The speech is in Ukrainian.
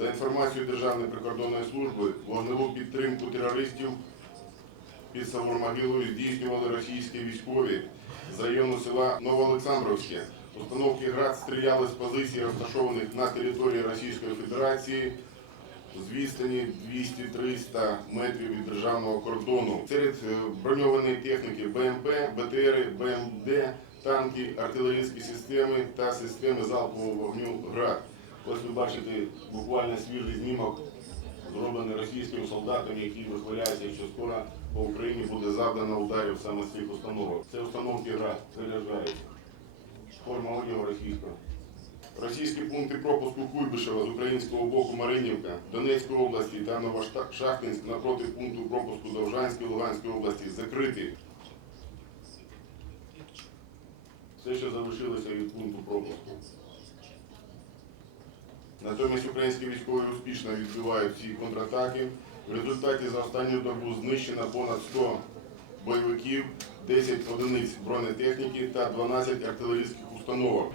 інформацію Державної прикордонної служби вогневу підтримку терористів під Савурмогилою здійснювали російські військові з району села Новоолександровське. Установки ГРАД стріляли з позицій, розташованих на території Російської Федерації з відстані 200-300 метрів від державного кордону. Серед е, броньованої техніки БМП, БТРи, БМД, танки, артилерійські системи та системи залпового вогню ГРАД. Ось ви бачите буквально свіжий знімок, зроблений російськими солдатами, які вихваляються, що скоро по Україні буде завдано ударів саме з цих установок. Це установки ГРАД заряджаються. Форма одягу російського. Російські пункти пропуску Куйбишева з українського боку Маринівка, Донецької області та Новошахтинськ напроти пункту пропуску Довжанської Луганської області закриті. Все, що залишилося від пункту пропуску. Натомість українські військові успішно відбивають ці контратаки. В результаті за останню добу знищено понад 100 бойовиків, 10 одиниць бронетехніки та 12 артилерійських установок.